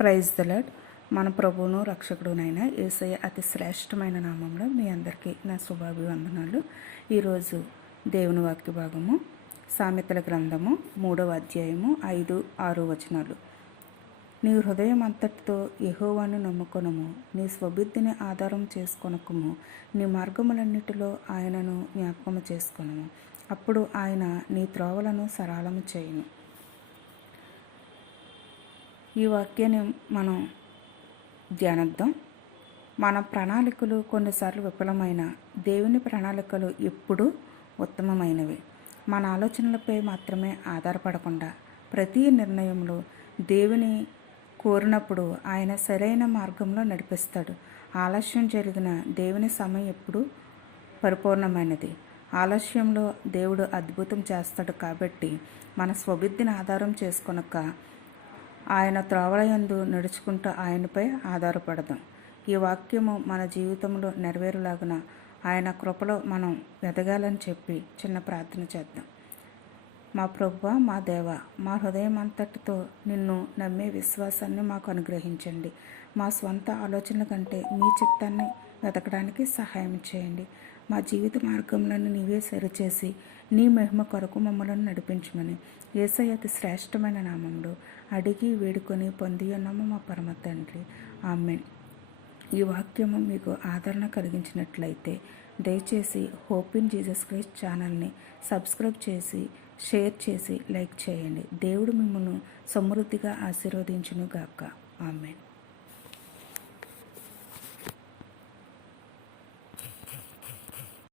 Praise the lord. మన ప్రభువును రక్షకుడునైన యేసయ్య అతి శ్రేష్టమైన నామంలో మీ అందరికీ నా శుభాభివందనాలు. ఈరోజు దేవుని వాక్య భాగము సామెతల గ్రంథము 3వ అధ్యాయము 5-6 వచనాలు. నీ హృదయం అంతటితో యెహోవాను నమ్ముకొనుము, నీ స్వబుద్ధిని ఆధారం చేసుకొనకుము, నీ మార్గములన్నిటిలో ఆయనను జ్ఞాపకము చేసుకొనుము, అప్పుడు ఆయన నీ త్రోవలను సరళము చేయును. ఈ వాక్యాన్ని మనం ధ్యానిద్దాం. మన ప్రణాళికలు కొన్నిసార్లు విఫలమైన దేవుని ప్రణాళికలు ఎప్పుడూ ఉత్తమమైనవి. మన ఆలోచనలపై మాత్రమే ఆధారపడకుండా ప్రతి నిర్ణయంలో దేవుని కోరినప్పుడు ఆయన సరైన మార్గంలో నడిపిస్తాడు. ఆలస్యం జరిగిన దేవుని సమయం ఎప్పుడు పరిపూర్ణమైనది. ఆలస్యంలో దేవుడు అద్భుతం చేస్తాడు. కాబట్టి మన స్వబుద్ధిని ఆధారం చేసుకొనక ఆయన త్రోవలయందు నడుచుకుంటూ ఆయనపై ఆధారపడదాం. ఈ వాక్యము మన జీవితంలో నెరవేరులాగున ఆయన కృపలో మనం ఎదగాలని చెప్పి చిన్న ప్రార్థన చేద్దాం. మా ప్రభువా, మా దేవ, మా హృదయం అంతటితో నిన్ను నమ్మే విశ్వాసాన్ని మాకు అనుగ్రహించండి. మా స్వంత ఆలోచనల కంటే మీ చిత్తాన్ని వెతకడానికి సహాయం చేయండి. మా జీవిత మార్గంలను నీవే సరిచేసి నీ మహిమ కొరకు మమ్మల్ని నడిపించమని యేసయ్య అతి శ్రేష్టమైన నామంలో అడిగి వేడుకొని పొంది ఉన్నాము మా పరమ తండ్రి. ఆమేన్. ఈ వాక్యము మీకు ఆదరణ కలిగించినట్లయితే దయచేసి హోప్ ఇన్ జీసస్ క్రైస్ట్ ఛానల్ని సబ్స్క్రైబ్ చేసి షేర్ చేసి లైక్ చేయండి. దేవుడు మిమ్మల్ని సమృద్ధిగా ఆశీర్వదించును గాక. ఆమేన్.